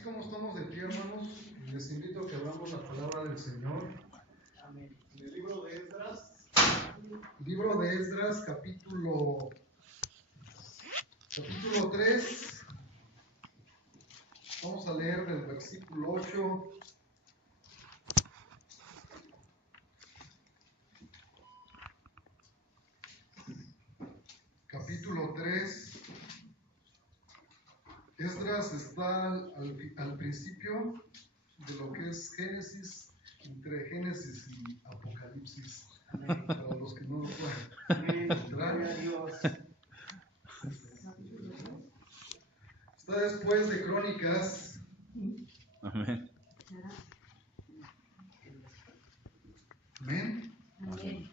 Así como estamos de pie, hermanos, les invito a que abramos la palabra del Señor. Amén. En el libro de Esdras, capítulo 3. Vamos a leer del versículo 8. Capítulo 3. Esdras está al principio de lo que es Génesis, entre Génesis y Apocalipsis. Amén. Para los que no lo puedan entrar. Está después de Crónicas. Amén. Amén. Amén.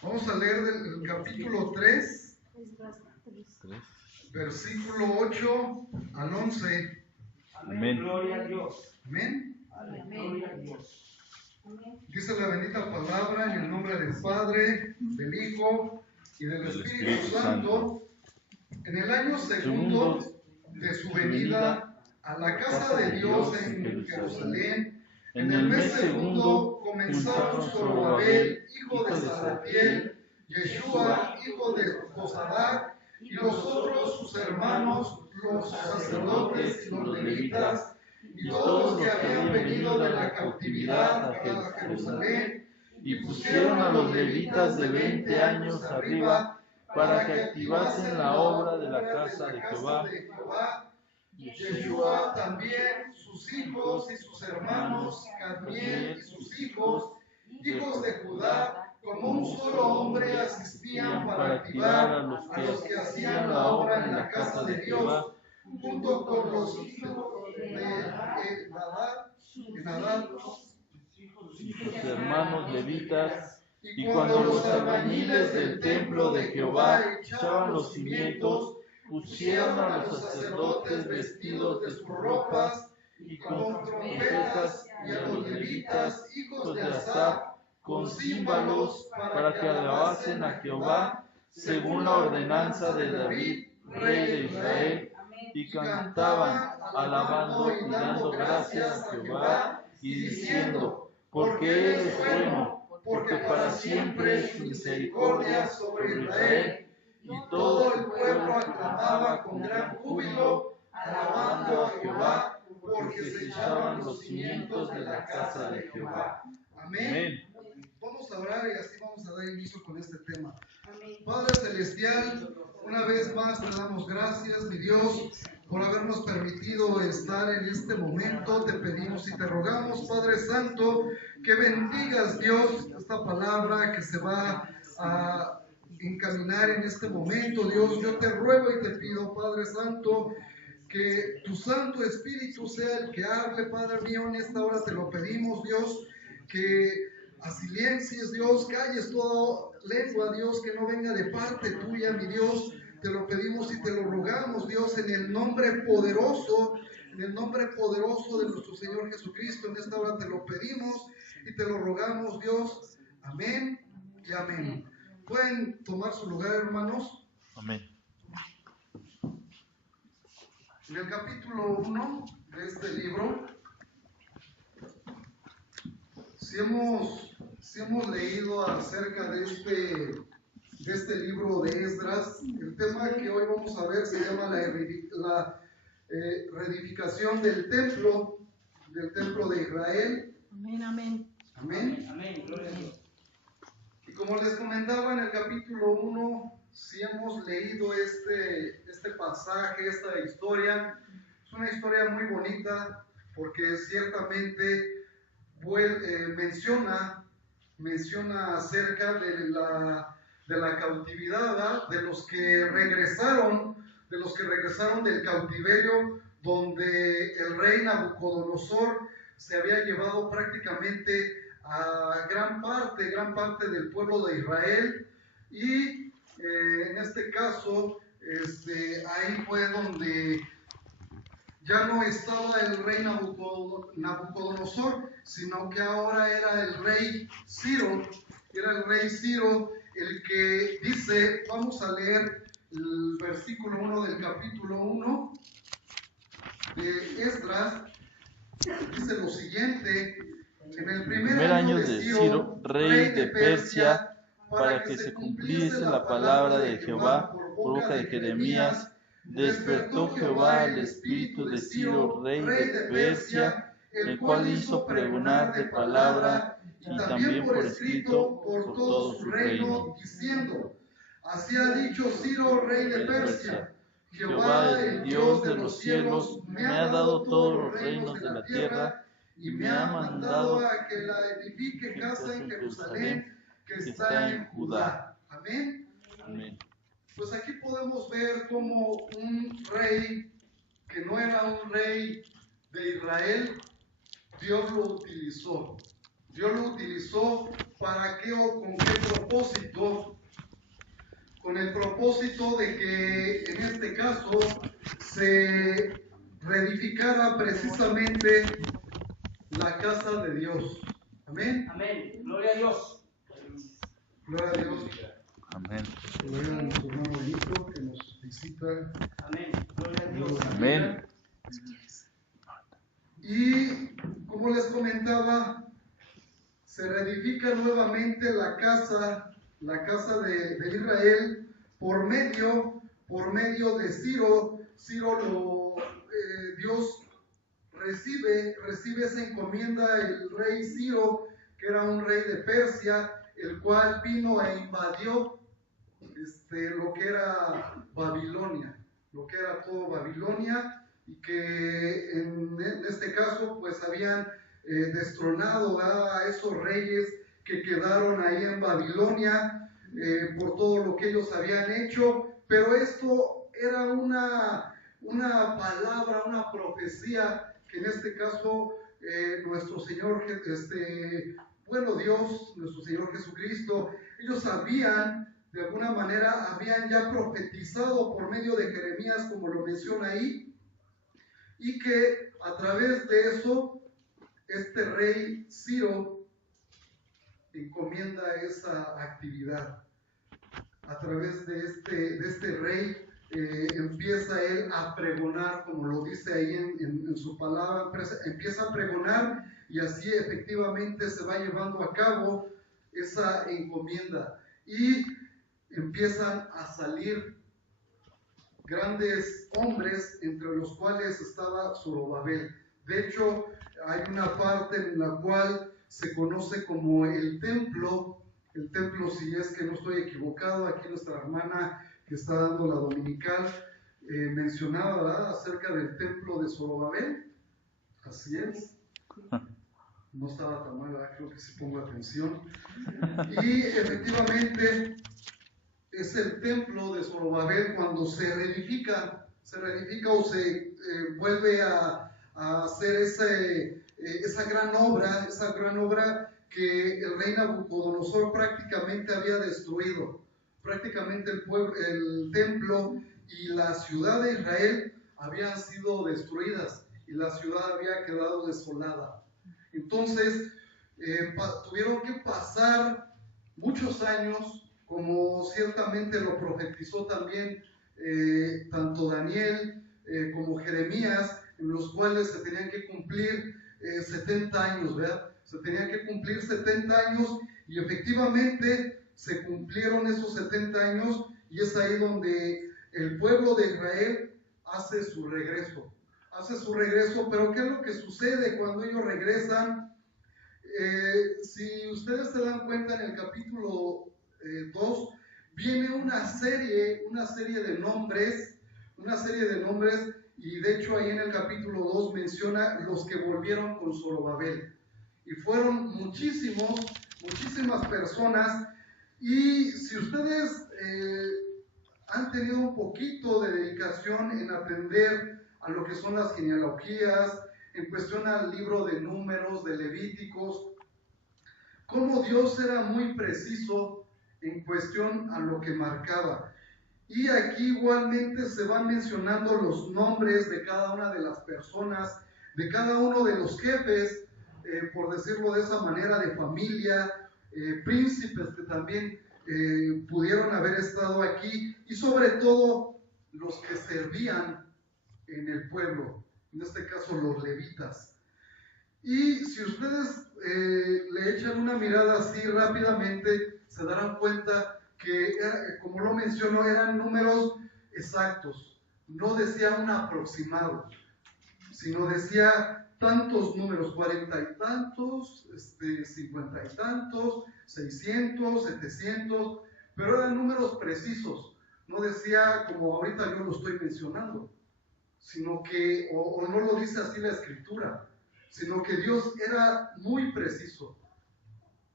Vamos a leer del capítulo 3, versículo 8 al 11. Amén. Gloria a Dios. Amén. Amén. Gloria a Dios. Dice la bendita palabra en el nombre del Padre, del Hijo y del Espíritu Santo. En el año segundo de su venida a la casa de Dios en Jerusalén, en el mes segundo comenzaron Zorobabel, hijo de Salatiel, Yeshua, hijo de Josadac, y los otros sus hermanos, los sacerdotes y los levitas, y todos los que habían venido de la cautividad a Jerusalén, y pusieron a los levitas de 20 años arriba para que activasen la obra de la casa de Jehová. Yeshua también, sus hijos y sus hermanos, Cadmiel y sus hijos, hijos de Judá, como un solo hombre asistían para activar a los que hacían la obra en la casa de Dios, junto con los hijos de Nadab, Sus hermanos levitas. Y cuando los albañiles del templo de Jehová echaban los cimientos, pusieron a los sacerdotes vestidos de sus ropas y con trompetas, y a los levitas, hijos de Asaf, con címbalos, para que alabasen a Jehová, según la ordenanza de David, rey de Israel, y cantaban, alabando y dando gracias a Jehová, y diciendo, porque Él es bueno, porque para siempre es su misericordia sobre Israel. Y todo el pueblo aclamaba con gran júbilo, alabando a Jehová, porque se echaban los cimientos de la casa de Jehová. Amén. Vamos a orar y así vamos a dar inicio con este tema. Padre Celestial, una vez más te damos gracias, mi Dios, por habernos permitido estar en este momento. Te pedimos y te rogamos, Padre Santo, que bendigas, Dios, esta palabra que se va a encaminar en este momento. Dios, yo te ruego y te pido, Padre Santo, que tu Santo Espíritu sea el que hable, Padre mío, en esta hora te lo pedimos, Dios, que silencies, Dios, calles toda lengua, Dios, que no venga de parte tuya, mi Dios. Te lo pedimos y te lo rogamos, Dios, en el nombre poderoso de nuestro Señor Jesucristo. En esta hora te lo pedimos y te lo rogamos, Dios. Amén y amén. ¿Pueden tomar su lugar, hermanos? Amén. En el capítulo 1 de este libro, si hemos leído acerca de este libro de Esdras, el tema que hoy vamos a ver se llama la reedificación del templo de Israel. Amén, amén. Amén. Amén. Gloria a Dios. Y como les comentaba en el capítulo 1, si hemos leído este pasaje, esta historia, es una historia muy bonita porque ciertamente menciona acerca de la cautividad, ¿verdad? de los que regresaron del cautiverio, donde el rey Nabucodonosor se había llevado prácticamente a gran parte del pueblo de Israel, y en este caso ahí fue donde ya no estaba el rey Nabucodonosor, sino que ahora era el rey Ciro. Era el rey Ciro el que dice, vamos a leer el versículo 1 del capítulo 1. de Esdras dice lo siguiente: en el primer año de Ciro, rey de Persia, para que se cumpliese la palabra de Jehová por boca de Jeremías, despertó Jehová el espíritu de Ciro, rey de Persia, el cual hizo pregonar de palabra y también por escrito por todo su reino, diciendo: así ha dicho Ciro, rey de Persia: Jehová, el Dios de los cielos, me ha dado todos los reinos de la tierra y me ha mandado a que la edifique casa en Jerusalén, que está en Judá. Amén. Amén. Pues aquí podemos ver cómo un rey que no era un rey de Israel, Dios lo utilizó. Dios lo utilizó ¿para qué o con qué propósito? Con el propósito de que en este caso se reedificara precisamente la casa de Dios. Amén. Amén. Gloria a Dios. Gloria a Dios. Amén. Gloria a nuestro hermano Benito que nos visita. Amén. Gloria a Dios. Amén. Y como les comentaba, se reedifica nuevamente la casa de Israel por medio de Ciro. Dios recibe esa encomienda el rey Ciro, que era un rey de Persia, el cual vino e invadió lo que era Babilonia, lo que era todo Babilonia, y que en este caso pues habían destronado a esos reyes que quedaron ahí en Babilonia por todo lo que ellos habían hecho. Pero esto era una palabra, una profecía que en este caso nuestro Señor, Dios, nuestro Señor Jesucristo, ellos de alguna manera habían ya profetizado por medio de Jeremías, como lo menciona ahí, y que a través de eso este rey Ciro encomienda esa actividad. A través de este rey empieza él a pregonar, como lo dice ahí en su palabra, empieza a pregonar, y así efectivamente se va llevando a cabo esa encomienda, y empiezan a salir grandes hombres, entre los cuales estaba Zorobabel. De hecho, hay una parte en la cual se conoce como el templo, si es que no estoy equivocado. Aquí nuestra hermana que está dando la dominical mencionaba, ¿verdad?, acerca del templo de Zorobabel. Así es. No estaba tan mal, ¿verdad? Creo que sí pongo atención. Y efectivamente es el templo de Zorobabel cuando se reedifica o se vuelve a hacer esa gran obra que el rey Nabucodonosor prácticamente había destruido. Prácticamente el templo y la ciudad de Israel habían sido destruidas y la ciudad había quedado desolada. Entonces tuvieron que pasar muchos años, como ciertamente lo profetizó también tanto Daniel como Jeremías, en los cuales se tenían que cumplir 70 años, ¿verdad? Se tenían que cumplir 70 años, y efectivamente se cumplieron esos 70 años, y es ahí donde el pueblo de Israel hace su regreso. Pero ¿qué es lo que sucede cuando ellos regresan? Si ustedes se dan cuenta, en el capítulo 2 viene una serie de nombres, y de hecho ahí en el capítulo 2 menciona los que volvieron con Zorobabel, y fueron muchísimas personas. Y si ustedes han tenido un poquito de dedicación en atender a lo que son las genealogías, en cuestión al libro de Números, de Levíticos, cómo Dios era muy preciso en cuestión a lo que marcaba. Y aquí igualmente se van mencionando los nombres de cada una de las personas, de cada uno de los jefes, por decirlo de esa manera, de familia, príncipes que también pudieron haber estado aquí, y sobre todo los que servían en el pueblo. en este caso los levitas. Y si ustedes le echan una mirada así rápidamente, se darán cuenta que, como lo menciono, eran números exactos. No decía un aproximado, sino decía tantos números, 40 y tantos, 50 y tantos, 600, 700, pero eran números precisos. No decía como ahorita yo lo estoy mencionando, sino que, o no lo dice así la Escritura, sino que Dios era muy preciso.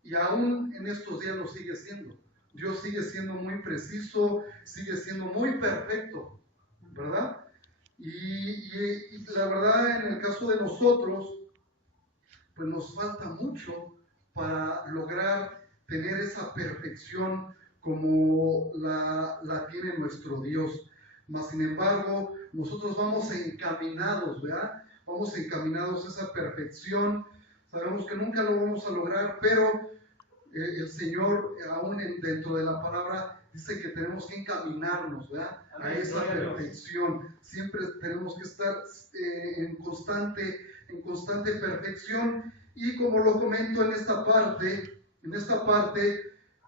Y aún en estos días lo sigue siendo. Dios sigue siendo muy preciso, sigue siendo muy perfecto, ¿verdad? Y la verdad, en el caso de nosotros, pues nos falta mucho para lograr tener esa perfección como la tiene nuestro Dios. Mas, sin embargo, nosotros vamos encaminados, ¿verdad? Vamos encaminados a esa perfección. Sabemos que nunca lo vamos a lograr, pero el Señor, aún dentro de la palabra, dice que tenemos que encaminarnos, ¿verdad? A esa perfección. Siempre tenemos que estar en constante perfección. Y como lo comento en esta parte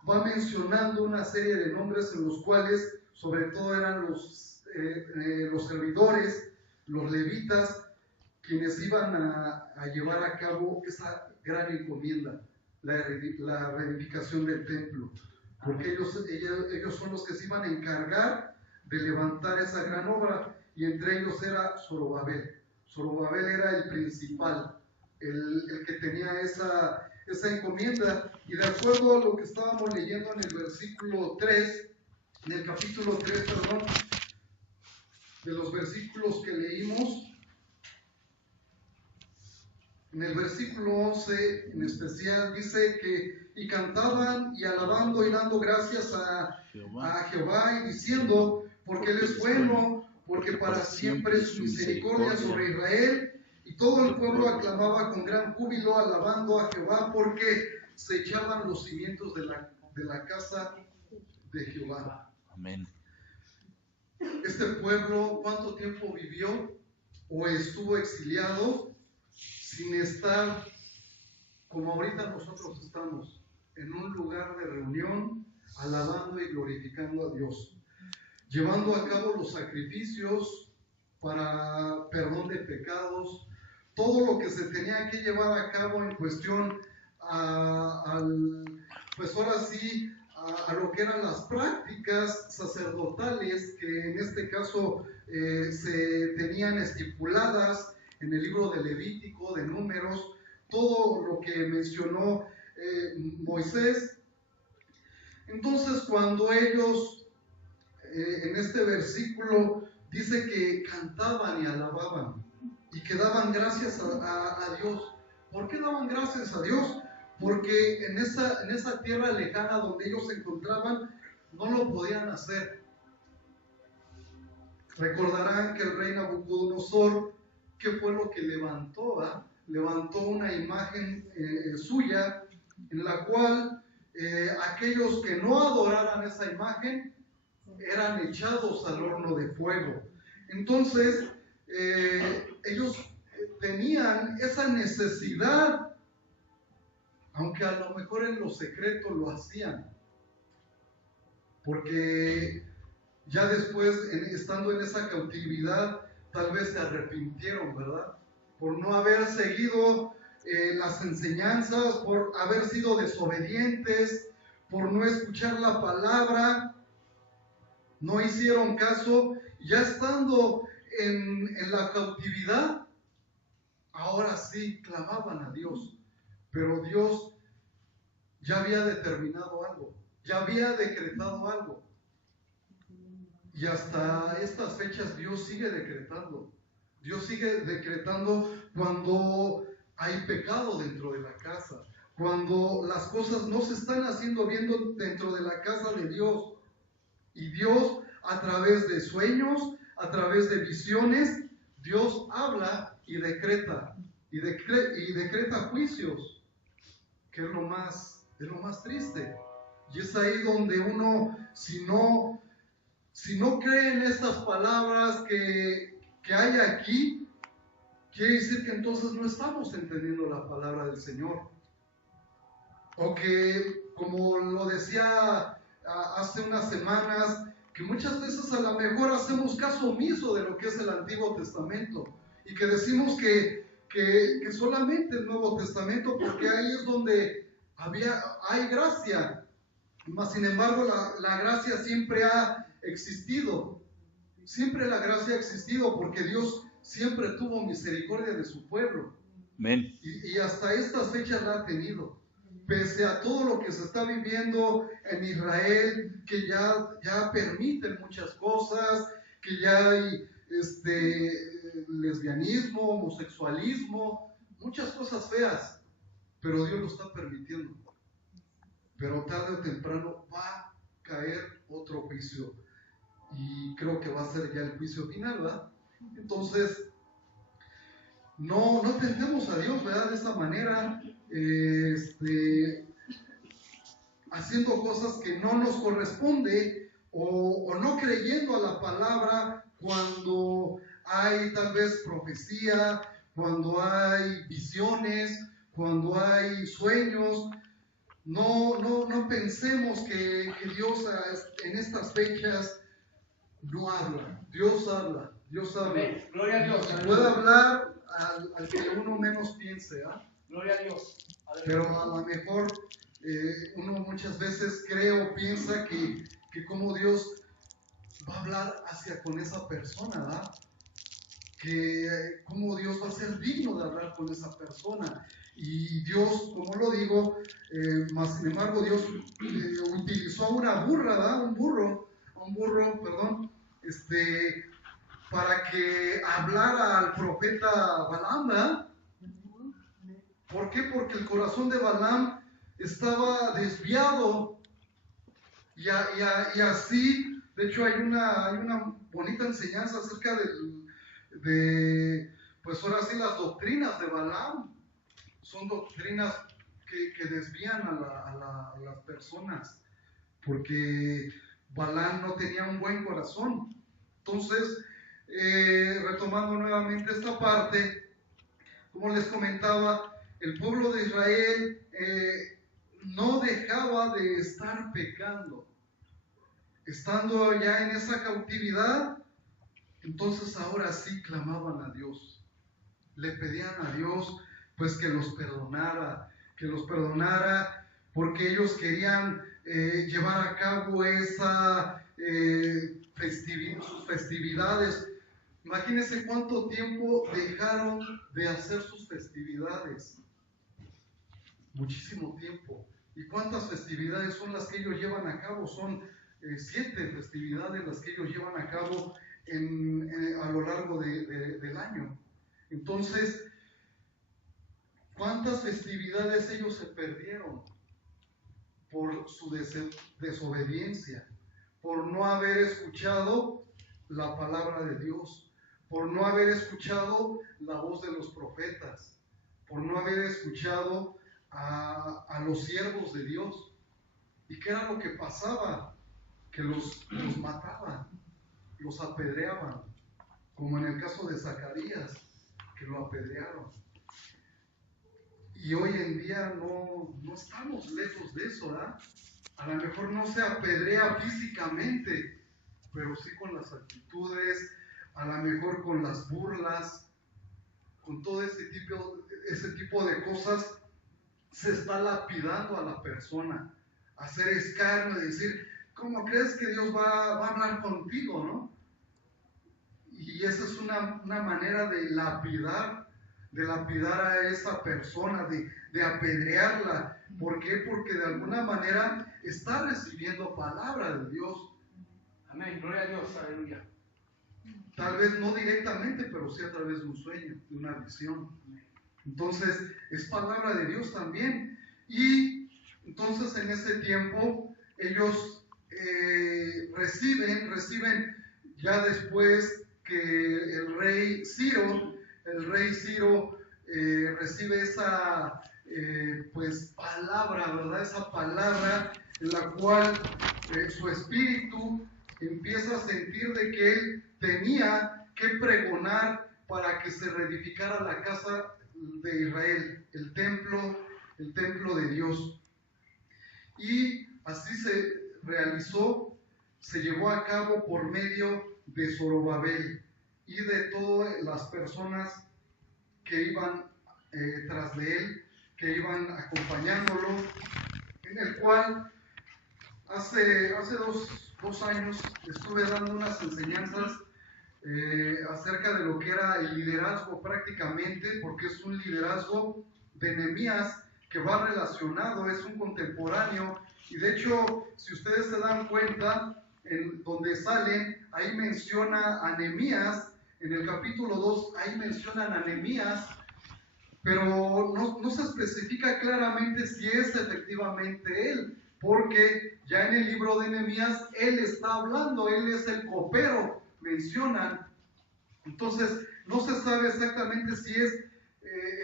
va mencionando una serie de nombres en los cuales, sobre todo, eran los servidores, los levitas, quienes iban a llevar a cabo esa gran encomienda, la reedificación del templo, porque ellos son los que se iban a encargar de levantar esa gran obra, y entre ellos era Zorobabel. Zorobabel era el principal, el que tenía esa encomienda. Y de acuerdo a lo que estábamos leyendo en el versículo 3, en el capítulo 3, perdón, de los versículos que leímos, en el versículo 11 en especial, dice que y cantaban y alabando y dando gracias a Jehová y diciendo, porque Él es bueno, porque para siempre es su misericordia sobre Israel. Y todo el pueblo aclamaba con gran júbilo, alabando a Jehová, porque se echaban los cimientos de la casa de Jehová. Amén. Este pueblo, ¿cuánto tiempo vivió o estuvo exiliado sin estar como ahorita nosotros estamos, en un lugar de reunión, alabando y glorificando a Dios, llevando a cabo los sacrificios para perdón de pecados, todo lo que se tenía que llevar a cabo en cuestión pues ahora sí, a lo que eran las prácticas sacerdotales, que en este caso se tenían estipuladas en el libro de Levítico, de Números, todo lo que mencionó Moisés. Entonces, cuando ellos, en este versículo, dice que cantaban y alababan y que daban gracias a Dios. ¿Por qué daban gracias a Dios? Porque en esa tierra lejana donde ellos se encontraban, no lo podían hacer. Recordarán que el rey Nabucodonosor, ¿qué fue lo que levantó? Levantó una imagen suya, en la cual aquellos que no adoraran esa imagen eran echados al horno de fuego. Entonces, ellos tenían esa necesidad, aunque a lo mejor en lo secreto lo hacían, porque ya después, estando en esa cautividad, tal vez se arrepintieron, ¿verdad? Por no haber seguido las enseñanzas, por haber sido desobedientes, por no escuchar la palabra, no hicieron caso. Ya estando en la cautividad, ahora sí clamaban a Dios, pero Dios ya había determinado algo, ya había decretado algo. Y hasta estas fechas Dios sigue decretando. Dios sigue decretando cuando hay pecado dentro de la casa, cuando las cosas no se están haciendo bien dentro de la casa de Dios. Y Dios, a través de sueños, a través de visiones, Dios habla y decreta. Y decreta juicios, que es lo más triste. Y es ahí donde uno, si no cree en estas palabras que hay aquí, quiere decir que entonces no estamos entendiendo la palabra del Señor. O que, como lo decía hace unas semanas, que muchas veces a lo mejor hacemos caso omiso de lo que es el Antiguo Testamento y que decimos que solamente el Nuevo Testamento, porque ahí es donde hay gracia. Mas sin embargo la gracia siempre ha existido. Siempre la gracia ha existido porque Dios siempre tuvo misericordia de su pueblo. Amén. Y hasta estas fechas la ha tenido. Pese a todo lo que se está viviendo en Israel, que ya permiten muchas cosas, que ya hay lesbianismo, homosexualismo, muchas cosas feas, pero Dios lo está permitiendo. Pero tarde o temprano va a caer otro juicio, y creo que va a ser ya el juicio final, ¿verdad? Entonces, no tentemos a Dios, ¿verdad? De esa manera, haciendo cosas que no nos corresponde, o no creyendo a la palabra cuando hay tal vez profecía, cuando hay visiones, cuando hay sueños. No pensemos que Dios en estas fechas no habla. Dios habla. Amén. Gloria a Dios. Puede hablar al que uno menos piense, ¿ah? Gloria a Dios. Pero a lo mejor uno muchas veces cree o piensa que como Dios va a hablar con esa persona, ¿verdad? Que como Dios va a ser digno de hablar con esa persona. Y Dios, como lo digo, más sin embargo Dios utilizó a una burra, ¿verdad? Un burro, perdón, para que hablara al profeta Balaam, ¿verdad? ¿Por qué? Porque el corazón de Balaam estaba desviado y así, de hecho hay una bonita enseñanza acerca de pues ahora sí, las doctrinas de Balaam. Son doctrinas que desvían a las personas, porque Balaam no tenía un buen corazón. Entonces, retomando nuevamente esta parte, como les comentaba, el pueblo de Israel no dejaba de estar pecando. Estando ya en esa cautividad, entonces ahora sí clamaban a Dios. Le pedían a Dios pues que los perdonara, porque ellos querían llevar a cabo sus festividades. Imagínense cuánto tiempo dejaron de hacer sus festividades. Muchísimo tiempo. ¿Y cuántas festividades son las que ellos llevan a cabo? Son 7 festividades las que ellos llevan a cabo a lo largo del año. Entonces, ¿cuántas festividades ellos se perdieron por su desobediencia? Por no haber escuchado la palabra de Dios, por no haber escuchado la voz de los profetas, por no haber escuchado a los siervos de Dios. ¿Y qué era lo que pasaba? Que los mataban, los apedreaban, como en el caso de Zacarías, que lo apedrearon. Y hoy en día no estamos lejos de eso, ¿verdad? A lo mejor no se apedrea físicamente, pero sí con las actitudes, a lo mejor con las burlas, con todo ese tipo de cosas, se está lapidando a la persona, hacer escarnio, decir, ¿cómo crees que Dios va a hablar contigo, no? Y esa es una manera de lapidar a esa persona, de apedrearla. ¿Por qué? Porque de alguna manera está recibiendo palabra de Dios. Amén, gloria a Dios, aleluya. Tal vez no directamente, pero sí a través de un sueño, de una visión. Entonces, es palabra de Dios también. Y entonces en ese tiempo, ellos reciben ya después que el rey Ciro recibe esa pues palabra, ¿verdad? Esa palabra en la cual su espíritu empieza a sentir de que él tenía que pregonar para que se reedificara la casa de Israel, el templo de Dios. Y así se realizó, se llevó a cabo por medio de Zorobabel y de todas las personas que iban tras de él, que iban acompañándolo, en el cual hace dos años estuve dando unas enseñanzas acerca de lo que era el liderazgo prácticamente, porque es un liderazgo de Nehemías que va relacionado, es un contemporáneo, y de hecho, si ustedes se dan cuenta, en donde salen, ahí menciona a Nehemías, en el capítulo 2, ahí mencionan a Nehemías, pero no se especifica claramente si es efectivamente él, porque ya en el libro de Nehemías, él está hablando, él es el copero, mencionan. Entonces, no se sabe exactamente si es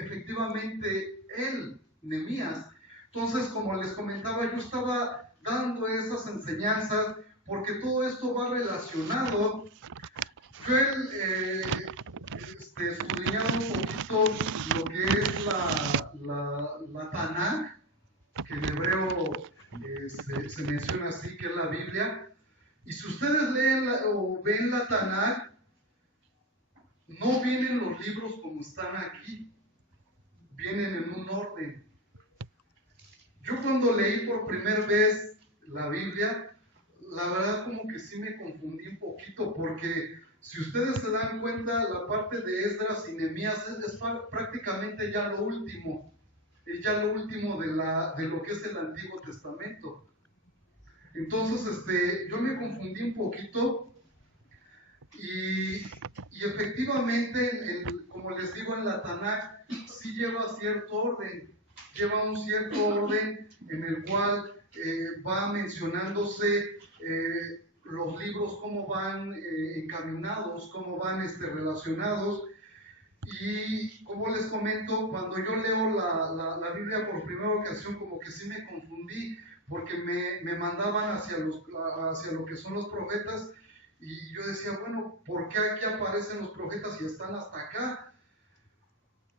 efectivamente él, Nehemías. Entonces, como les comentaba, yo estaba dando esas enseñanzas porque todo esto va relacionado. Yo estudiando un poquito lo que es la Tanakh, que en hebreo se menciona así, que es la Biblia. Y si ustedes leen o ven la Tanakh, no vienen los libros como están aquí, vienen en un orden. Yo cuando leí por primera vez la Biblia, la verdad como que sí me confundí un poquito, porque si ustedes se dan cuenta, la parte de Esdras y Nehemías es prácticamente ya lo último, es ya lo último de lo que es el Antiguo Testamento. Entonces, yo me confundí un poquito y efectivamente, como les digo, en la Tanakh sí lleva cierto orden, lleva un cierto orden en el cual va mencionándose los libros, cómo van encaminados, cómo van relacionados. Y como les comento, cuando yo leo la Biblia por primera ocasión, como que sí me confundí, porque me mandaban hacia lo que son los profetas, y yo decía, bueno, ¿por qué aquí aparecen los profetas y están hasta acá?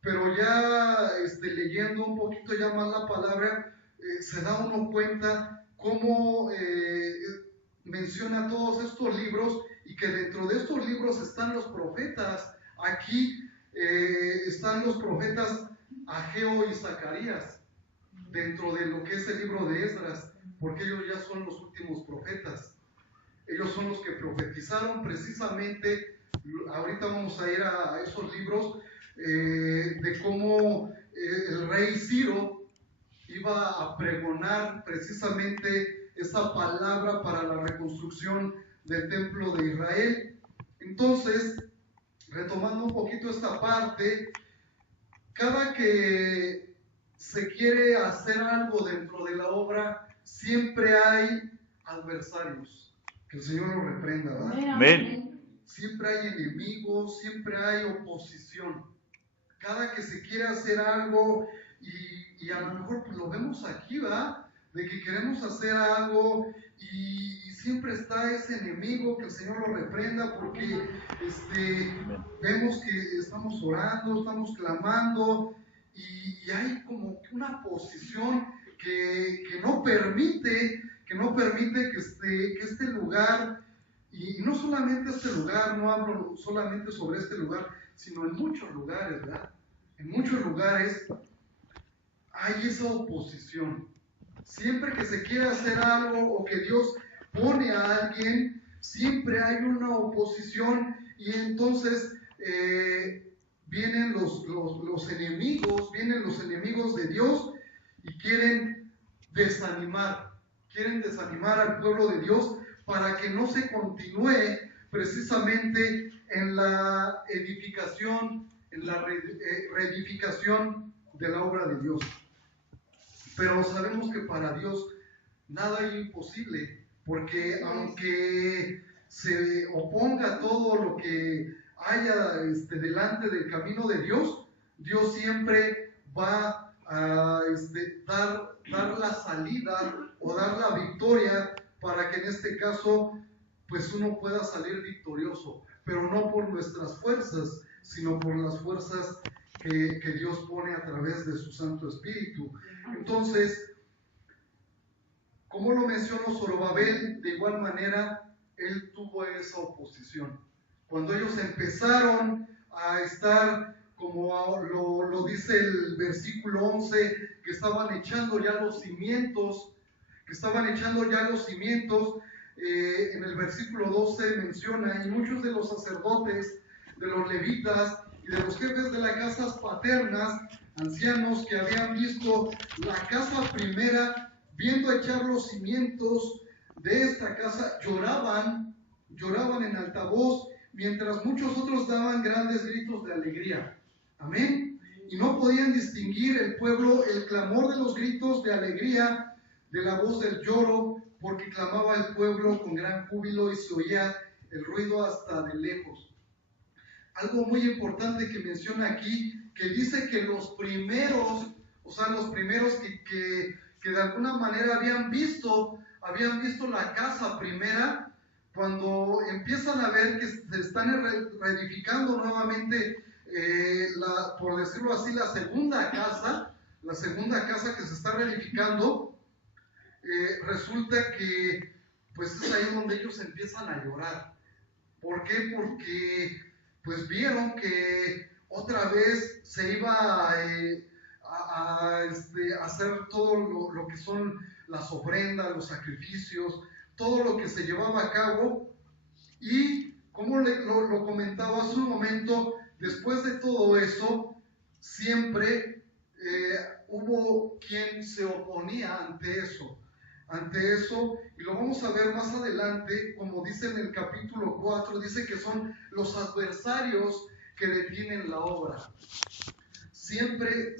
Pero ya leyendo un poquito ya más la palabra, se da uno cuenta cómo menciona todos estos libros, y que dentro de estos libros están los profetas. Aquí están los profetas Ageo y Zacarías, dentro de lo que es el libro de Esdras, porque ellos ya son los últimos profetas. Ellos son los que profetizaron precisamente. Ahorita vamos a ir a esos libros de cómo el rey Ciro iba a pregonar precisamente esa palabra para la reconstrucción del templo de Israel. Entonces, retomando un poquito esta parte, cada que se quiere hacer algo dentro de la obra, siempre hay adversarios. Que el Señor lo reprenda, ¿verdad? Amén. Siempre hay enemigos, siempre hay oposición. Cada que se quiere hacer algo, y a lo mejor pues lo vemos aquí, ¿verdad? De que queremos hacer algo y siempre está ese enemigo, que el Señor lo reprenda, porque vemos que estamos orando, estamos clamando, y hay como una posición que no permite que este lugar, y no solamente este lugar, no hablo solamente sobre este lugar, sino en muchos lugares, ¿verdad? En muchos lugares hay esa oposición. Siempre que se quiere hacer algo o que Dios pone a alguien, siempre hay una oposición, y entonces vienen los enemigos de Dios, y quieren desanimar al pueblo de Dios para que no se continúe precisamente en la edificación, en la reedificación de la obra de Dios. Pero sabemos que para Dios nada es imposible, porque aunque se oponga todo lo que haya delante del camino de Dios, Dios siempre va a dar la salida o dar la victoria, para que en este caso pues uno pueda salir victorioso, pero no por nuestras fuerzas, sino por las fuerzas que Dios pone a través de su Santo Espíritu. Entonces, como lo mencionó Zorobabel, de igual manera, él tuvo esa oposición. Cuando ellos empezaron a estar, como lo dice el versículo 11, que estaban echando ya los cimientos, en el versículo 12 menciona, y muchos de los sacerdotes, de los levitas y de los jefes de las casas paternas, ancianos que habían visto la casa primera, viendo echar los cimientos de esta casa, lloraban en alta voz, mientras muchos otros daban grandes gritos de alegría. Amén. Y no podían distinguir el pueblo el clamor de los gritos de alegría de la voz del lloro, porque clamaba el pueblo con gran júbilo y se oía el ruido hasta de lejos. Algo muy importante que menciona aquí, que dice que los primeros que de alguna manera habían visto la casa primera, cuando empiezan a ver que se están reedificando nuevamente, por decirlo así, la segunda casa que se está reedificando, resulta que pues es ahí donde ellos empiezan a llorar. ¿Por qué? Porque pues vieron que otra vez se iba a hacer todo lo que son las ofrendas, los sacrificios, todo lo que se llevaba a cabo. Y como lo comentaba hace un momento, después de todo eso, siempre hubo quien se oponía ante eso, y lo vamos a ver más adelante, como dice en el capítulo 4, dice que son los adversarios que detienen la obra. Siempre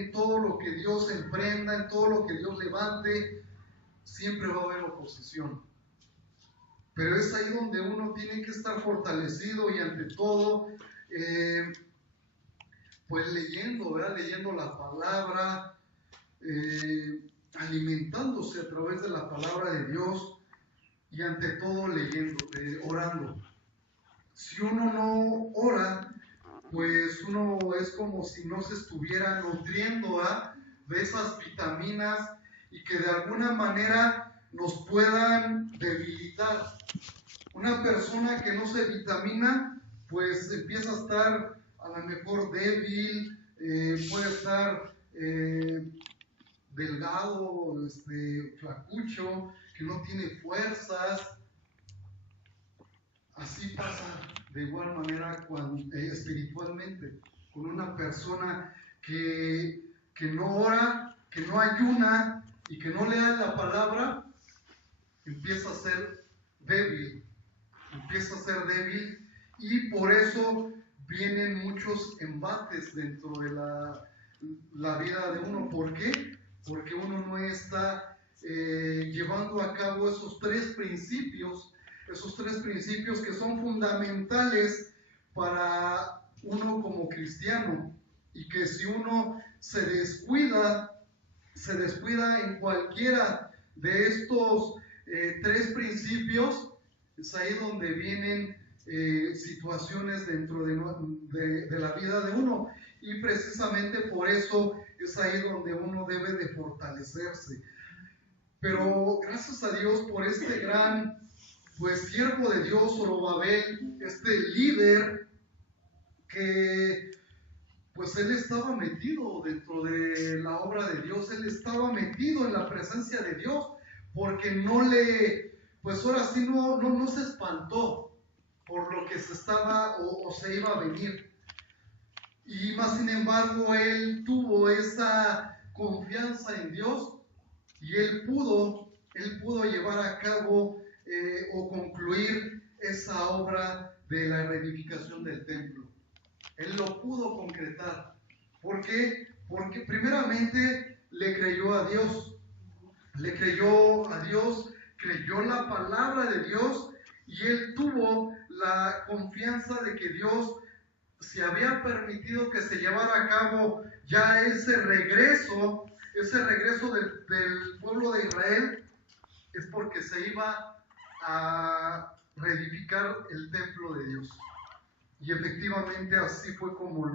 en todo lo que Dios emprenda, en todo lo que Dios levante, siempre va a haber oposición. Pero es ahí donde uno tiene que estar fortalecido y ante todo, pues leyendo la palabra, alimentándose a través de la palabra de Dios y ante todo leyendo, orando. Si uno no ora, pues uno es como si no se estuviera nutriendo de esas vitaminas y que de alguna manera nos puedan debilitar. Una persona que no se vitamina, pues empieza a estar a lo mejor débil, puede estar delgado, flacucho, que no tiene fuerzas. Así pasa de igual manera espiritualmente, con una persona que no ora, que no ayuna y que no lea la palabra, empieza a ser débil, y por eso vienen muchos embates dentro de la vida de uno. ¿Por qué? Porque uno no está llevando a cabo esos tres principios que son fundamentales para uno como cristiano, y que si uno se descuida en cualquiera de estos tres principios, es ahí donde vienen situaciones dentro de la vida de uno, y precisamente por eso es ahí donde uno debe de fortalecerse. Pero gracias a Dios por este gran siervo de Dios, Zorobabel, este líder, que pues él estaba metido dentro de la obra de Dios, él estaba metido en la presencia de Dios, porque no se espantó por lo que se estaba o se iba a venir. Y más sin embargo, él tuvo esa confianza en Dios, y él pudo llevar a cabo o concluir esa obra de la reedificación del templo. Él lo pudo concretar. ¿Por qué? Porque primeramente le creyó a Dios, creyó la palabra de Dios, y él tuvo la confianza de que Dios se había permitido que se llevara a cabo ya ese regreso del pueblo de Israel, es porque se iba a reedificar el templo de Dios. Y efectivamente así fue como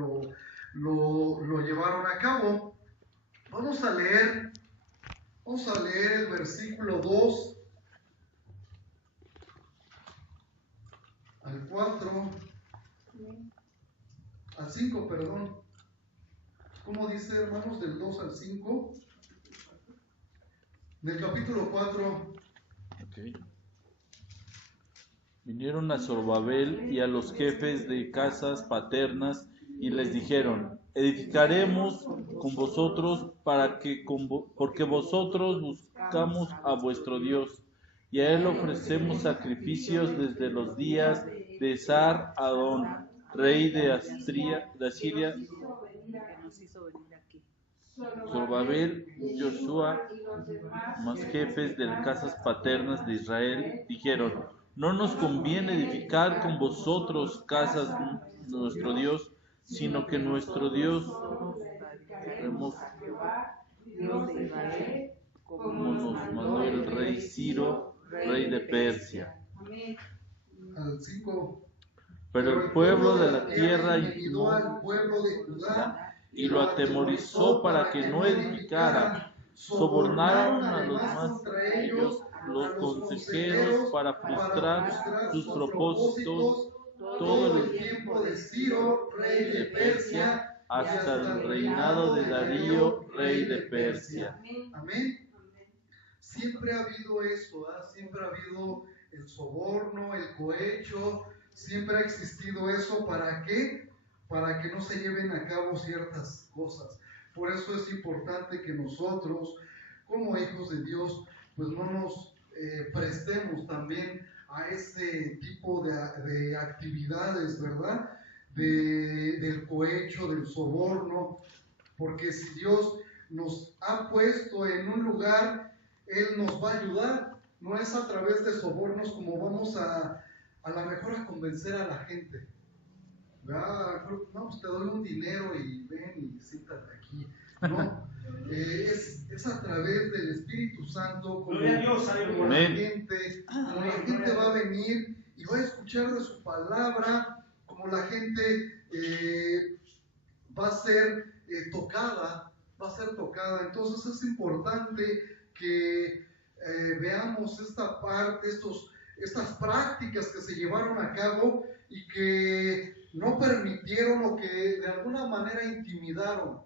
lo llevaron a cabo. Vamos a leer el versículo 2 al 4, al 5, perdón. ¿Cómo dice, hermanos, del 2 al 5? Del capítulo 4. Okay. Vinieron a Zorobabel y a los jefes de casas paternas y les dijeron: edificaremos con vosotros porque vosotros buscamos a vuestro Dios, y a él ofrecemos sacrificios desde los días de Esar-Adón, rey de Asiria. Zorobabel y Josué, más jefes de las casas paternas de Israel, dijeron: no nos conviene edificar con vosotros casas nuestro Dios, sino que nuestro Dios haremos como nos mandó el rey Ciro, rey de Persia. Al 5. Pero el pueblo de la tierra invitó al pueblo de Judá y lo atemorizó para que no edificara. Sobornaron a los más contra ellos los consejeros para frustrar sus propósitos todo el tiempo de Ciro, rey de Persia, hasta el reinado de Darío, rey de Persia. Amén. Siempre ha habido eso, ¿eh? Siempre ha habido el soborno, el cohecho, siempre ha existido eso. ¿Para qué? Para que no se lleven a cabo ciertas cosas. Por eso es importante que nosotros, como hijos de Dios, pues no nos prestemos también a ese tipo de actividades, ¿verdad? Del cohecho, del soborno, porque si Dios nos ha puesto en un lugar, Él nos va a ayudar. No es a través de sobornos como vamos a lo mejor a convencer a la gente. No, pues te doy un dinero y ven y siéntate aquí. No, es a través del Espíritu Santo, como la gente va a venir y va a escuchar de su palabra, como la gente va a ser tocada. Entonces es importante que veamos esta parte, estas prácticas que se llevaron a cabo y que no permitieron o que de alguna manera intimidaron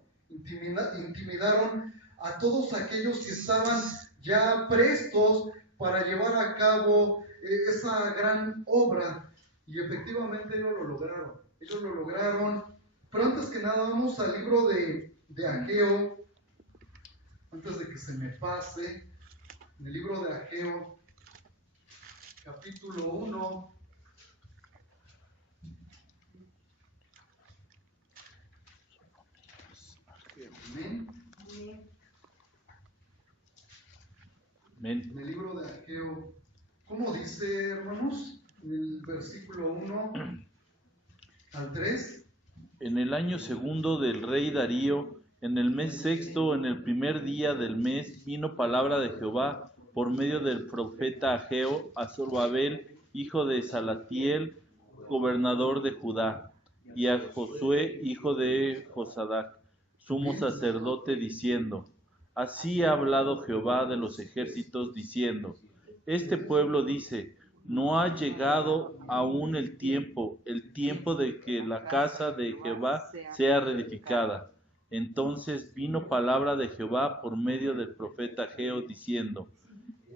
a todos aquellos que estaban ya prestos para llevar a cabo esa gran obra. Y efectivamente ellos lo lograron. Pero antes que nada vamos al libro de Ageo, antes de que se me pase, en el libro de Ageo, capítulo 1, amén. En el libro de Ageo, ¿cómo dice, hermanos? En el versículo 1 al 3. En el año segundo del rey Darío, en el mes sexto, en el primer día del mes, vino palabra de Jehová por medio del profeta Ageo a Zorobabel, hijo de Salatiel, gobernador de Judá, y a Josué, hijo de Josadac, sumo sacerdote, diciendo: así ha hablado Jehová de los ejércitos, diciendo: este pueblo dice: no ha llegado aún el tiempo de que la casa de Jehová sea reedificada. Entonces vino palabra de Jehová por medio del profeta Ageo, diciendo: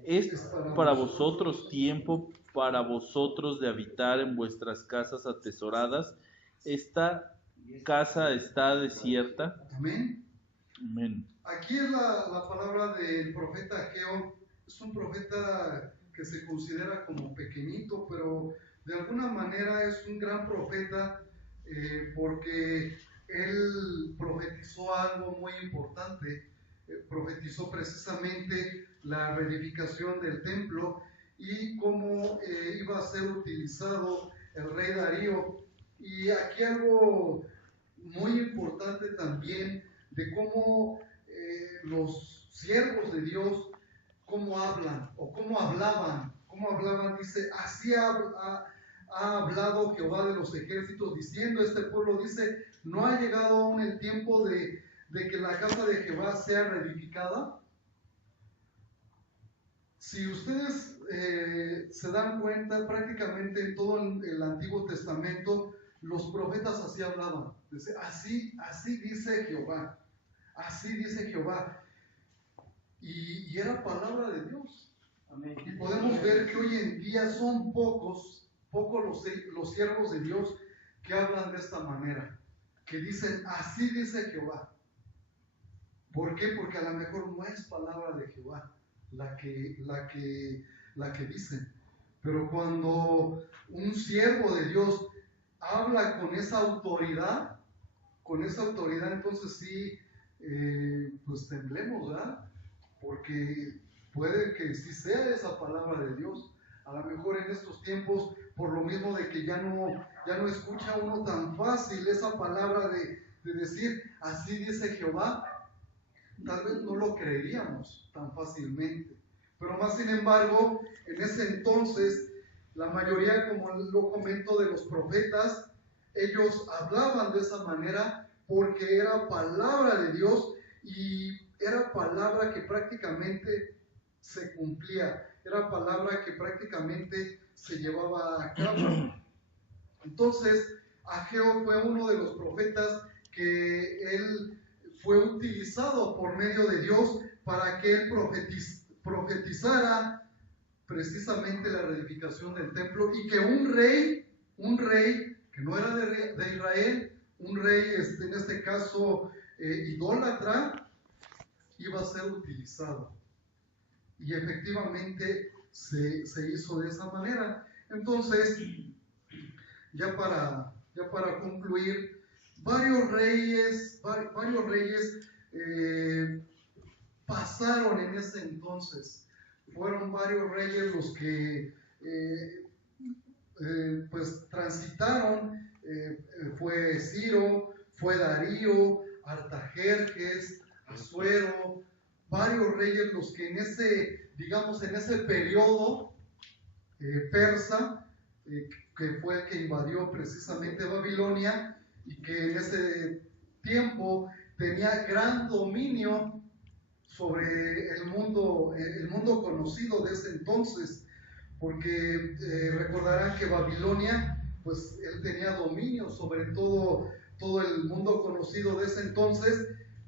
es para vosotros tiempo para vosotros de habitar en vuestras casas atesoradas. Esta casa está desierta. Amén. Amén. Aquí es la palabra del profeta Ageo. Es un profeta que se considera como pequeñito, pero de alguna manera es un gran profeta porque él profetizó algo muy importante. Profetizó precisamente la reedificación del templo y cómo iba a ser utilizado el rey Darío. Y aquí algo muy importante también de cómo los siervos de Dios, cómo hablan o cómo hablaban, dice: así ha ha hablado Jehová de los ejércitos diciendo, este pueblo dice, ¿no ha llegado aún el tiempo de que la casa de Jehová sea reedificada? Si ustedes se dan cuenta, prácticamente en todo el Antiguo Testamento, los profetas así hablaban. Dice, así dice Jehová, así dice Jehová. Y era palabra de Dios. Amén. Y podemos ver que hoy en día son pocos los siervos de Dios que hablan de esta manera, que dicen, así dice Jehová. ¿Por qué? Porque a lo mejor no es palabra de Jehová la que dicen. Pero cuando un siervo de Dios habla con esa autoridad, entonces sí, pues temblemos, ¿verdad? Porque puede que sí sea esa palabra de Dios. A lo mejor en estos tiempos, por lo mismo de que ya no escucha uno tan fácil esa palabra de decir, así dice Jehová, tal vez no lo creeríamos tan fácilmente. Pero más sin embargo, en ese entonces, la mayoría, como lo comento, de los profetas, ellos hablaban de esa manera porque era palabra de Dios y era palabra que prácticamente se cumplía, era palabra que prácticamente se llevaba a cabo. Entonces, Ageo fue uno de los profetas que él fue utilizado por medio de Dios para que él profetizara precisamente la reedificación del templo y que un rey que no era de Israel, un rey en este caso idólatra, iba a ser utilizado. Y efectivamente se hizo de esa manera. Entonces, ya para concluir, varios reyes pasaron en ese entonces. Fueron varios reyes los que pues transitaron. Fue Ciro, fue Darío, Artajerjes, Asuero, varios reyes los que en ese periodo persa, que fue el que invadió precisamente Babilonia y que en ese tiempo tenía gran dominio sobre el mundo conocido de ese entonces, porque recordarán que Babilonia, pues él tenía dominio sobre todo el mundo conocido de ese entonces,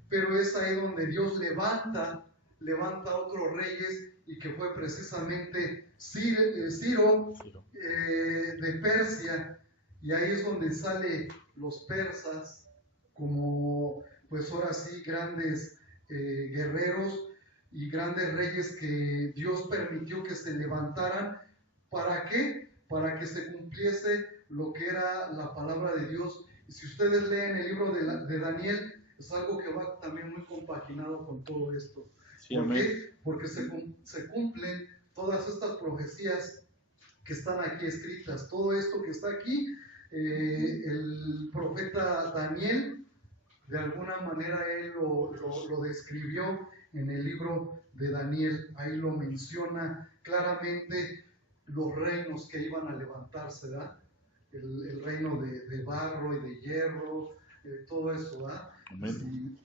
pero es ahí donde Dios levanta otros reyes, y que fue precisamente Ciro de Persia, y ahí es donde salen los persas como, pues ahora sí, grandes guerreros y grandes reyes que Dios permitió que se levantaran. ¿Para qué? Para que se cumpliese lo que era la palabra de Dios. Y si ustedes leen el libro de Daniel, es algo que va también muy compaginado con todo esto. Sí, ¿Por amén. qué? Porque se cumplen todas estas profecías que están aquí escritas. Todo esto que está aquí, el profeta Daniel, de alguna manera él lo describió en el libro de Daniel. Ahí lo menciona claramente los reinos que iban a levantarse, ¿verdad? El reino de barro y de hierro, todo eso, ¿verdad?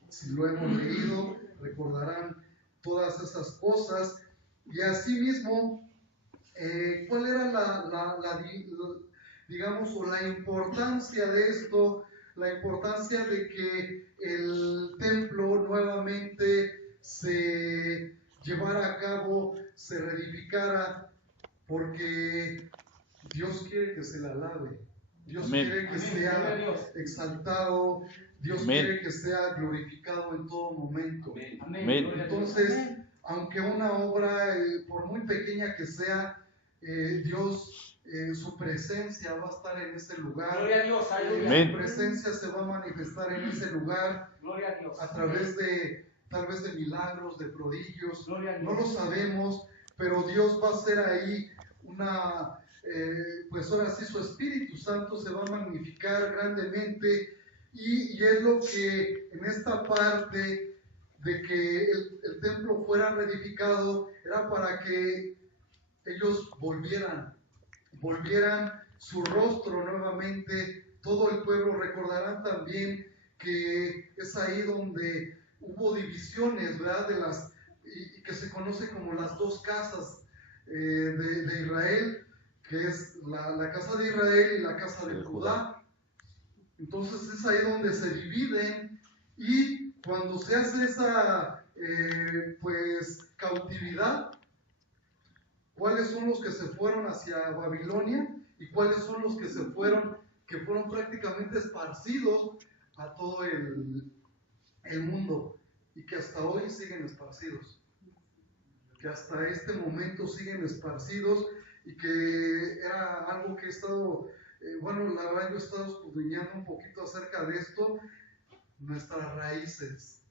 Si lo hemos leído, recordarán todas esas cosas. Y asimismo, ¿cuál era digamos, o la importancia de esto? La importancia de que el templo nuevamente se llevara a cabo, se reedificara, porque Dios quiere que se le alabe, Dios Amén. quiere que Amén. sea Gloria a Dios. exaltado, Dios Amén. quiere que sea glorificado en todo momento. Amén. Amén. Gloria a Dios. Entonces, aunque una obra, por muy pequeña que sea, Dios, su presencia va a estar en ese lugar. Gloria a Dios. Aleluya. Amén. Su presencia se va a manifestar en ese lugar Gloria a Dios. a través tal vez de milagros, de prodigios. Gloria a Dios. No lo sabemos, pero Dios va a hacer ahí pues ahora sí su Espíritu Santo se va a magnificar grandemente, y es lo que en esta parte de que el templo fuera reedificado era para que ellos volvieran su rostro nuevamente. Todo el pueblo recordarán también que es ahí donde hubo divisiones, ¿verdad? Y que se conoce como las dos casas de Israel, que es la casa de Israel y la casa de Judá. Entonces es ahí donde se dividen, y cuando se hace esa pues cautividad, ¿cuáles son los que se fueron hacia Babilonia y cuáles son los que que fueron prácticamente esparcidos a todo el mundo, y que hasta hoy siguen esparcidos? Que hasta este momento siguen esparcidos, y que era algo que he estado, bueno, la verdad yo he estado escudriñando un poquito acerca de esto, nuestras raíces,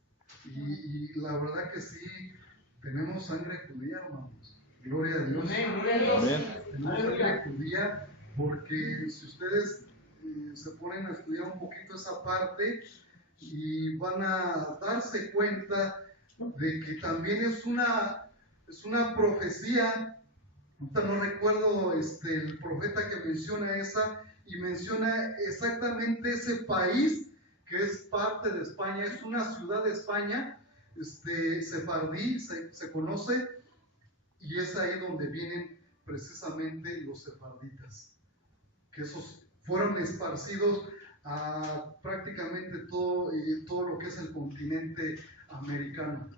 y la verdad que sí, tenemos sangre judía, hermanos, gloria a Dios. Amén, gloria a Dios. Tenemos sangre judía, porque si ustedes se ponen a estudiar un poquito esa parte, y van a darse cuenta de que también es una profecía. Ahorita no recuerdo el profeta que menciona esa, y menciona exactamente ese país que es parte de España, es una ciudad de España, sefardí, se conoce, y es ahí donde vienen precisamente los sefarditas, que esos fueron esparcidos a prácticamente todo lo que es el continente americano,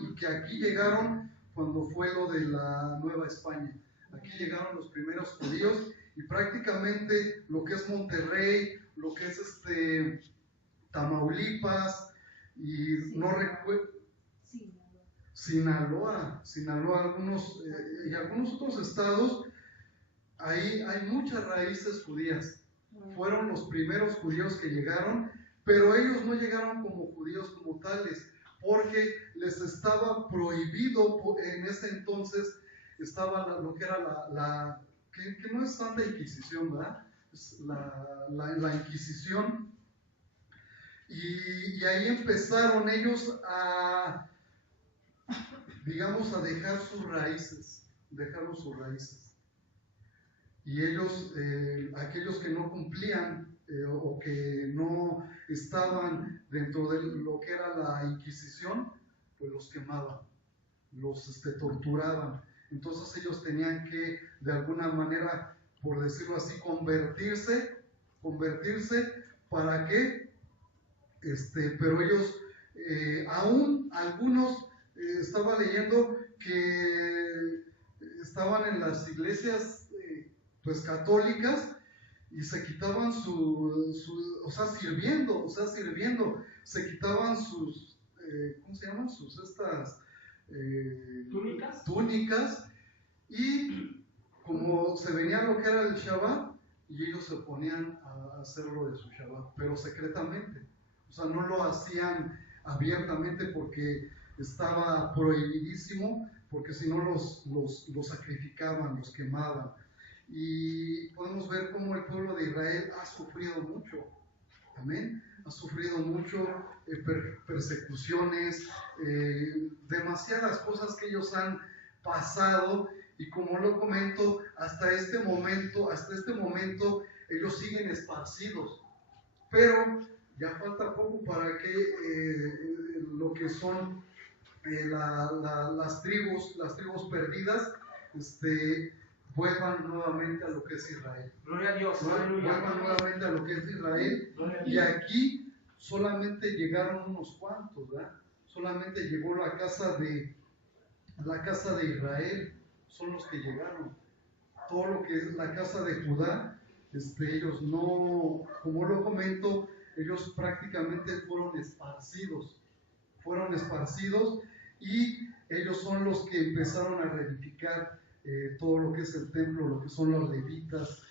y que aquí llegaron cuando fue lo de la Nueva España. Aquí llegaron los primeros judíos, y prácticamente lo que es Monterrey, lo que es Tamaulipas, y no recuerdo, Sinaloa, y algunos otros estados. Ahí hay muchas raíces judías. Fueron los primeros judíos que llegaron, pero ellos no llegaron como judíos como tales, porque les estaba prohibido, en ese entonces estaba lo que era que no es Santa Inquisición, ¿verdad? Es la Inquisición, y ahí empezaron ellos digamos, a dejar sus raíces. Y ellos, aquellos que no cumplían o que no estaban dentro de lo que era la Inquisición, pues los quemaban, los torturaban. Entonces ellos tenían que, de alguna manera, por decirlo así, convertirse. ¿Para qué? Pero ellos, aún algunos, estaba leyendo que estaban en las iglesias pues católicas, y se quitaban o sea, sirviendo, se quitaban sus, ¿cómo se llaman? Túnicas, y como se venía lo que era el Shabbat, y ellos se ponían a hacerlo de su Shabbat, pero secretamente, o sea, no lo hacían abiertamente porque estaba prohibidísimo, porque si no los sacrificaban, los quemaban. Y podemos ver cómo el pueblo de Israel ha sufrido mucho, amén, ha sufrido mucho, persecuciones, demasiadas cosas que ellos han pasado, y como lo comento, hasta este momento ellos siguen esparcidos, pero ya falta poco para que lo que son las tribus perdidas, vuelvan nuevamente a lo que es Israel. Gloria a Dios. Vuelvan nuevamente a lo que es Israel. Y aquí solamente llegaron unos cuantos, ¿verdad? Solamente llegó la casa de Israel, son los que llegaron. Todo lo que es la casa de Judá, ellos no, como lo comento, ellos prácticamente fueron esparcidos, y ellos son los que empezaron a reedificar todo lo que es el templo, lo que son los levitas,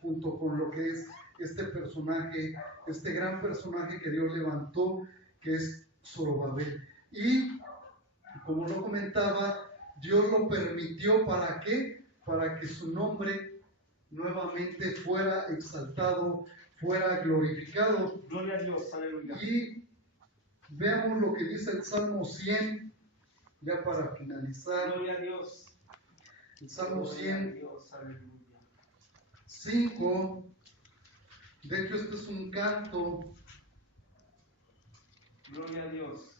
junto con lo que es este gran personaje que Dios levantó, que es Zorobabel. Y como lo comentaba, Dios lo permitió, ¿para qué? Para que su nombre nuevamente fuera exaltado, fuera glorificado. Gloria a Dios, aleluya. Y veamos lo que dice el Salmo 100, ya para finalizar. Gloria a Dios. El Salmo 105, de hecho este es un canto. Gloria a Dios.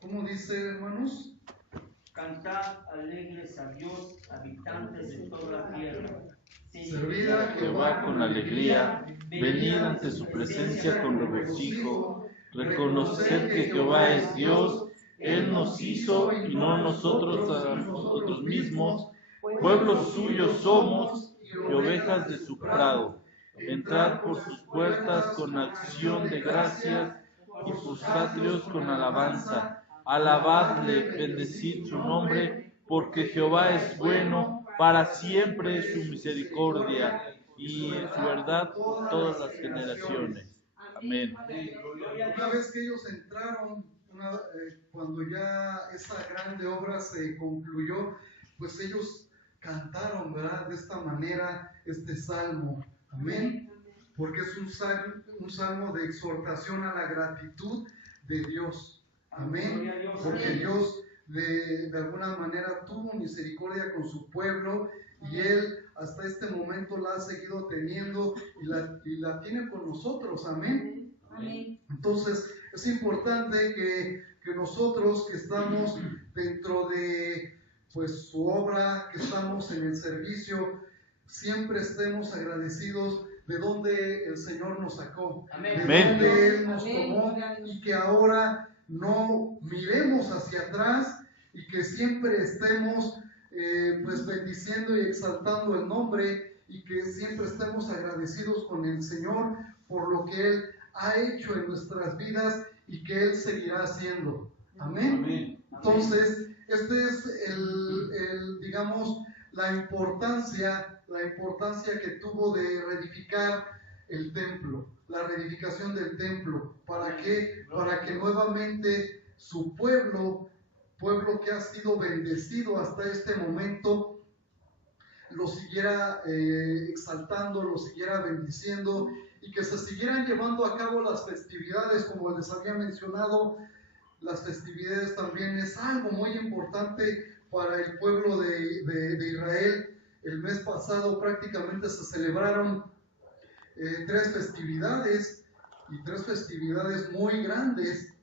¿Cómo dice, hermanos? Cantad alegres a Dios, habitantes de toda la tierra. Servid a Jehová con alegría, venid ante su presencia con regocijo, reconoced que Jehová es Dios, Él nos hizo y no nosotros a nosotros mismos, pueblo suyo somos y ovejas de su prado. Entrad por sus puertas con acción de gracias y sus atrios con alabanza. Alabadle, bendecid su nombre, porque Jehová es bueno, para siempre es su misericordia y su verdad por todas las generaciones. Amén. Una vez que ellos entraron, cuando ya esa grande obra se concluyó, pues ellos cantaron, ¿verdad? De esta manera este salmo. Amén. Porque es un salmo de exhortación a la gratitud de Dios. Amén. Porque Dios de alguna manera tuvo misericordia con su pueblo y Él hasta este momento la ha seguido teniendo y la tiene con nosotros. Amén. Entonces es importante que nosotros que estamos dentro de pues su obra, que estamos en el servicio, siempre estemos agradecidos de donde el Señor nos sacó, de donde Él nos tomó, y que ahora no miremos hacia atrás y que siempre estemos pues bendiciendo y exaltando el nombre, y que siempre estemos agradecidos con el Señor por lo que Él ha hecho en nuestras vidas y que Él seguirá haciendo. Amén. Entonces, este es digamos, la importancia que tuvo de reedificar el templo, la reedificación del templo. ¿Para qué? Para que nuevamente su pueblo que ha sido bendecido hasta este momento, lo siguiera exaltando, lo siguiera bendiciendo, y que se siguieran llevando a cabo las festividades, como les había mencionado. Las festividades también es algo muy importante para el pueblo de Israel. El mes pasado prácticamente se celebraron 3 festividades, y 3 festividades muy grandes.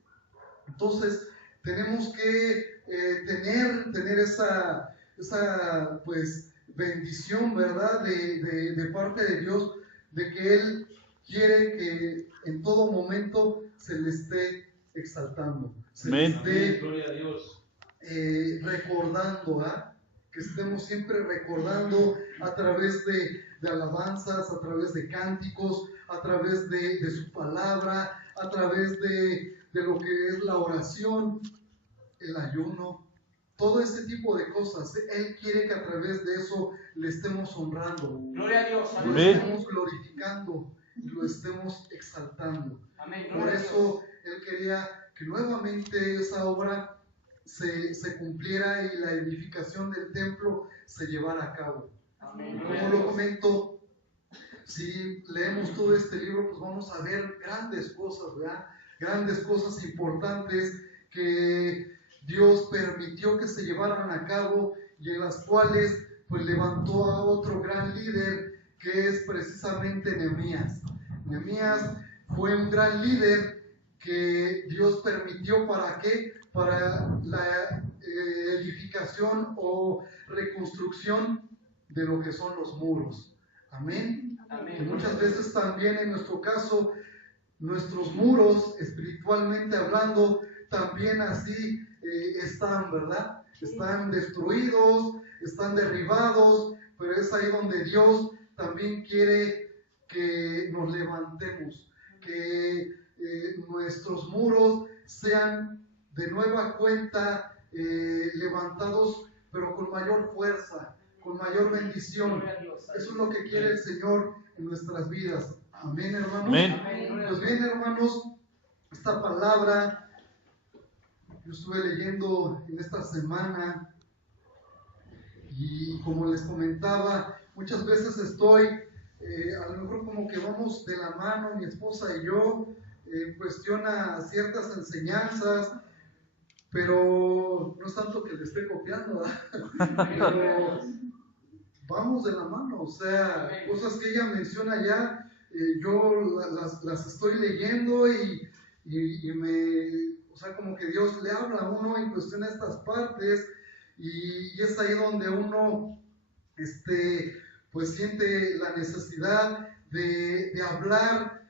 Entonces tenemos que tener esa pues bendición, ¿verdad? De parte de Dios, de que Él quiere que en todo momento se le esté exaltando, se le esté recordando, que estemos siempre recordando a través de alabanzas, a través de cánticos, a través de su palabra, a través de lo que es la oración, el ayuno, todo ese tipo de cosas. Él quiere que a través de eso le estemos honrando, Gloria a Dios. lo estemos glorificando y lo estemos exaltando. Amén. Por eso Él quería que nuevamente esa obra se cumpliera y la edificación del templo se llevara a cabo. Amén. Como lo comento, si leemos todo este libro, pues vamos a ver grandes cosas, ¿verdad? Grandes cosas importantes que Dios permitió que se llevaran a cabo, y en las cuales pues levantó a otro gran líder, que es precisamente Nehemías. Nehemías fue un gran líder que Dios permitió, ¿para qué? Para la edificación o reconstrucción de lo que son los muros. Amén. Amén. Que muchas veces también en nuestro caso, nuestros muros, espiritualmente hablando, también así están, ¿verdad? Están destruidos, están derribados, pero es ahí donde Dios también quiere que nos levantemos, que nuestros muros sean de nueva cuenta levantados, pero con mayor fuerza, con mayor bendición. Eso es lo que quiere el Señor en nuestras vidas. Amén, hermanos. Amén. Pues bien, hermanos, esta palabra yo estuve leyendo en esta semana, y como les comentaba, muchas veces estoy, a lo mejor como que vamos de la mano, mi esposa y yo, en cuestión a ciertas enseñanzas, pero no es tanto que le esté copiando, vamos de la mano, o sea, cosas que ella menciona allá, yo las estoy leyendo y me, o sea, como que Dios le habla a uno en cuestión de estas partes, y es ahí donde uno, pues siente la necesidad de hablar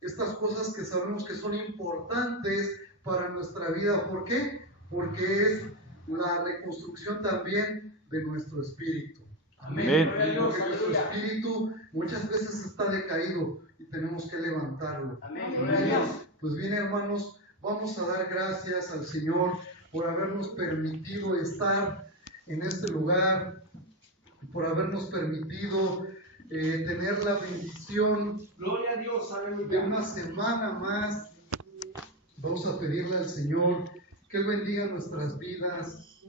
estas cosas que sabemos que son importantes para nuestra vida. ¿Por qué? Porque es la reconstrucción también de nuestro espíritu. Amén. Gloria a Dios, Porque nuestro aleluya. espíritu muchas veces está decaído y tenemos que levantarlo. Amén, gloria a Dios. Pues bien, hermanos, vamos a dar gracias al Señor por habernos permitido estar en este lugar, por habernos permitido tener la bendición Gloria a Dios, de aleluya. una semana más. Vamos a pedirle al Señor que Él bendiga nuestras vidas,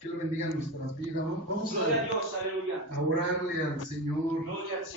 que Él bendiga nuestras vidas. Vamos Gloria a Dios, aleluya. a orarle al Señor. Gloria al Señor.